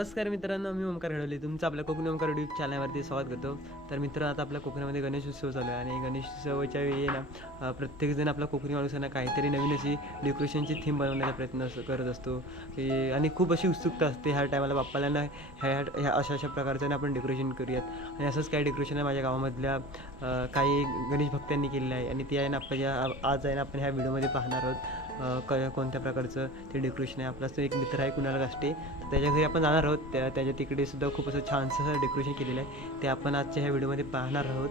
नमस्कार मित्रांनो मी ओमकार घडवले. तुमचं आपल्या कोकणी ओमकार युट्यूब चॅनलवरती स्वागत करतो. तर मित्र आता आपल्या कोकणामध्ये गणेश उत्सव चालू आहे आणि गणेश उत्सवाच्या वेळी ना प्रत्येकजण आपला कोकणी माणूसांना काहीतरी नवीन अशी डेकोरेशनची थीम बनवण्याचा प्रयत्न करत असतो. की आणि खूप अशी उत्सुकता असते ह्या टायमाला बाप्पाला ना ह्या ह्या अशा अशा प्रकारचं ना आपण डेकोरेशन करूयात. आणि असंच काही डेकोरेशन आहे माझ्या गावामधल्या काही गणेश भक्तांनी केलेलं आहे. आणि ते आहे ना आपल्या आज आहे ना आपण ह्या व्हिडिओमध्ये पाहणार आहोत. क कोणत्या प्रकारचं ते डेकोरेशन आहे? आपला तो एक मित्र आहे कुणाल गाष्टे तर त्याच्या घरी आपण जाणार आहोत. त्या त्याच्या तिकडे सुद्धा खूप असं छानसं असं डेकोरेशन केलेलं आहे. ते आपण आजच्या ह्या व्हिडिओमध्ये पाहणार आहोत.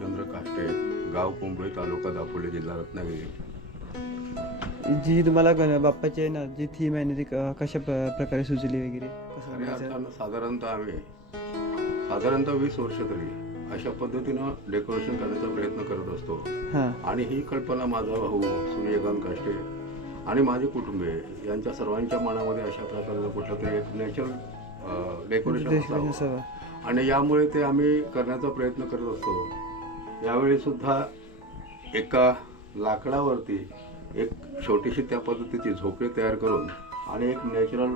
चंद्र काष्टे गाव कुंभळे तालुका दापोली जिल्हा रत्नागिरी. जी तुम्हाला गण बाप्पाची आहे ना जी थीम आहे ना ती क- कशा प्रकारे सुचली वगैरे? साधारणतः आम्ही साधारणतः वीस वर्ष तरी अशा पद्धतीनं डेकोरेशन करण्याचा प्रयत्न करत असतो. हां. आणि ही कल्पना माझा भाऊ सूर्यकांत काष्टे आणि माझे कुटुंबीय यांच्या सर्वांच्या मनामध्ये अशा प्रकारचं कुठलं तरी एक नॅचरल डेकोरेशन डेकोरेशन असावं. आणि यामुळे ते आम्ही करण्याचा प्रयत्न करत असतो. यावेळी सुद्धा एका लाकडावरती एक छोटीशी त्या पद्धतीची झोपडी तयार करून आणि एक नॅचरल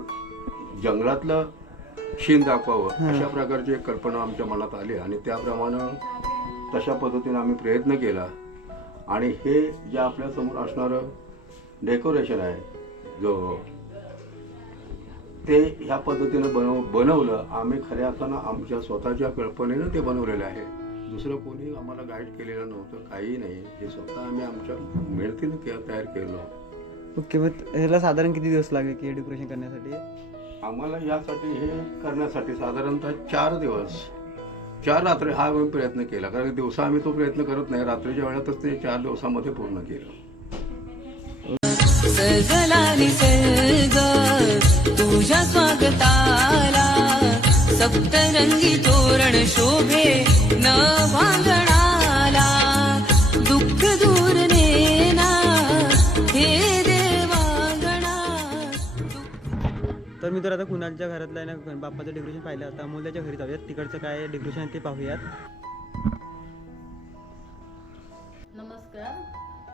जंगलातलं शीन दाखवावं. अशा प्रकारची एक कल्पना आमच्या मनात आली आणि त्याप्रमाणे तशा पद्धतीने आम्ही प्रयत्न केला. आणि हे जे आपल्यासमोर असणारं डेकोरेशन आहे जो ते ह्या पद्धतीनं बनव बनवलं आम्ही खऱ्या अर्थानं आमच्या स्वतःच्या कल्पनेनं ते बनवलेलं आहे. दुसरं कोणी आम्हाला गाईड केलेलं नव्हतं काही नाही. हे स्वतः आम्ही आमच्या मेहनतीनं तयार केलं. ओके मग ह्याला साधारण किती दिवस लागेल की डेकोरेशन करण्यासाठी? आम्हाला यासाठी हे करण्यासाठी साधारणतः चार दिवस चार रात्री हा आम्ही प्रयत्न केला. कारण दिवसा आम्ही तो प्रयत्न करत नाही रात्रीच्या वेळातच ते चार दिवसामध्ये पूर्ण केलं. तुझ्या स्वागताला सप्तरंगी तोरण शोभे न भांगणा तर मी तर आता कुणालच्या घरातलं आहे ना बाप्पाचं डेकोरेशन पाहिलं. आता अमोलच्या घरी जाऊयात. तिकडचं काय डेकोरेशन आहे ते पाहूयात. नमस्कार.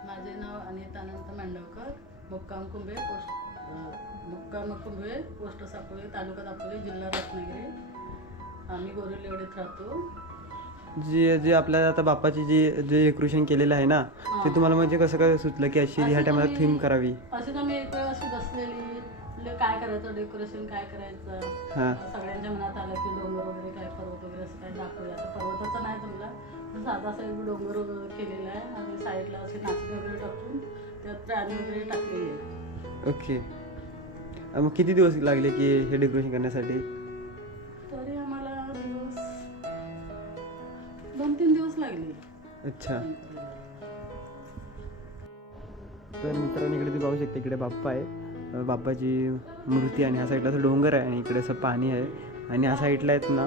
माझे नाव अनिता अनंत मांडवकर. मुक्काम कुंभे पोस्ट मुक्काम कुंभे पोस्ट सापोळे तालुका दापोली जिल्हा रत्नागिरी. आम्ही गोरेलेवडीत राहतो. जी जे आपल्याला आता बाप्पाची जी जे डेकोरेशन केलेलं आहे ना ते तुम्हाला म्हणजे कसं काय सुचलं की अशी ह्या टायमाला थीम करावी? अशीच आम्ही एक वेळ अशी बसलेली म्हणलं काय करायचं डेकोरेशन काय करायचं? हां. सगळ्यांच्या मनात आलं की डोंगर वगैरे काय पर्वत वगैरे असं काय दाखवूया आता पर्वताचं नाही जमला पण साधा एक डोंगर वगैरे केलेला आहे आणि साईडला असे नाचणी वगैरे टाकून त्यात प्राणी वगैरे टाकलेली आहे ओके. अं, मग किती दिवस लागले की हे डेकोरेशन करण्यासाठी? तरी आम्हाला दिवस दोन तीन दिवस लागले. अच्छा. तर मित्रांनो इकडे तुम्ही पाहू शकता इकडे बाप्पा आहे. बाप्पाची मूर्ती आणि ह्या साईडला असं डोंगर आहे आणि इकडे असं पाणी आहे. आणि ह्या साईडला आहेत ना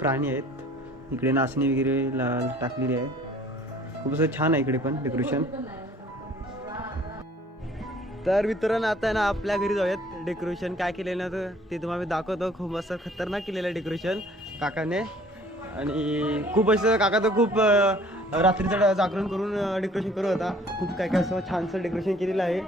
प्राणी आहेत. इकडे नाचणी वगैरे ला टाकलेली आहे. खूप असं छान आहे इकडे पण डेकोरेशन तर मित्रांनो आता ना आपल्या घरी जाऊयात डेकोरेशन काय केलेलं ना तर ते तुम्हाला दाखवतो. खूप असं खतरनाक केलेलं आहे डेकोरेशन काकाने. आणि खूप असं काका तर खूप रात्रीचं जागरण करून डेकोरेशन करत होता. खूप काय काय असं छानसं डेकोरेशन केलेलं आहे.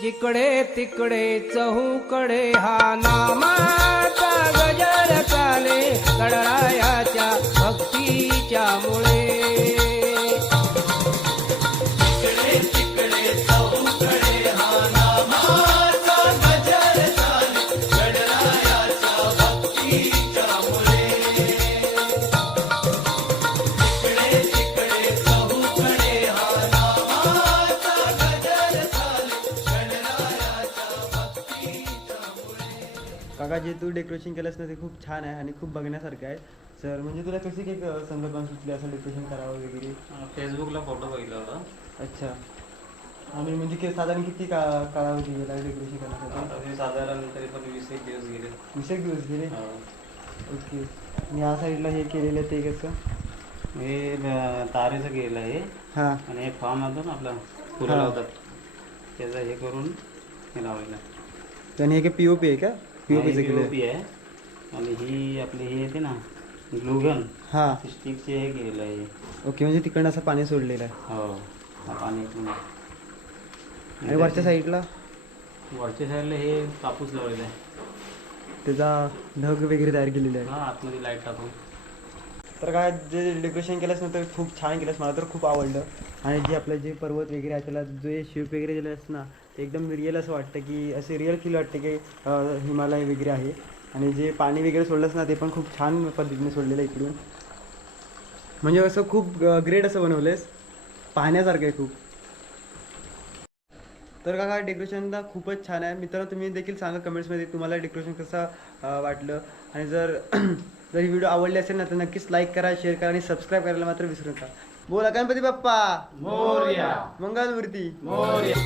जिकडे तिकडे चहूकडे हा नामाचा काका जे तू डेकोरेशन केलंस ना ते खूप छान आहे आणि खूप बघण्यासारखं आहे. सर म्हणजे तुला कशी काही संकल्पना सुचली असं डेकोरेशन करावं वगैरे? फेसबुकला फोटो बघितला होता. अच्छा. आणि म्हणजे की साधारण किती का काळावधी गेला डेकोरेशन करण्यासाठी? साधारण तरी पण वीस एक दिवस गेले. वीस एक दिवस गेले. ओके. आणि ह्या साईडला हे केलेलं ते कसं? हे तारेचं केलं आहे. हां. आणि हे फॉर्म होतो ना आपला फुलं. लावतात त्याचं हे करून हे लावायला आणि हे काय पी ओ पी आहे का? केलं आहे. आणि ही आपली ही येते ना ग्लुगन. हां. स्टिकचे हे केलेलं आहे. ओके म्हणजे तिकडनं असं पाणी सोडलेलं आहे. हो हा पाणी. आणि वरच्या साईडला? वरच्या साईडला हे कापूस लावलेला आहे. त्याचा ढग वगैरे तयार केलेले आहे. हा आतमध्ये लाइट टाकून. तर काय जे डेकोरेशन केलंस ना तर खूप छान केलंस. मला तर खूप आवडलं. आणि जे आपलं जे पर्वत वगैरे आहे त्याला जे शिप वगैरे दिलं ना एकदम रिअल असं वाटतं की असे रिअल फील वाटतं की हिमालय वगैरे आहे. आणि जे पाणी वगैरे सोडलंच ना ते पण खूप छान पद्धतीने सोडलेलं आहे इकडून. म्हणजे असं खूप ग्रेट असं बनवलं आहेस पाहण्यासारखं आहे खूप. तर काका डेकोरेशन तर खूपच छान आहे. मित्रांनो तुम्ही देखील सांगा कमेंट्समध्ये तुम्हाला डेकोरेशन कसं वाटलं? आणि जर जर ही व्हिडिओ आवडली असेल ना तर नक्कीच लाईक करा शेअर करा आणि सबस्क्राईब करायला मात्र विसरू नका. बोला गणपती बाप्पा. मोरया. मंगलमूर्ती मोरया.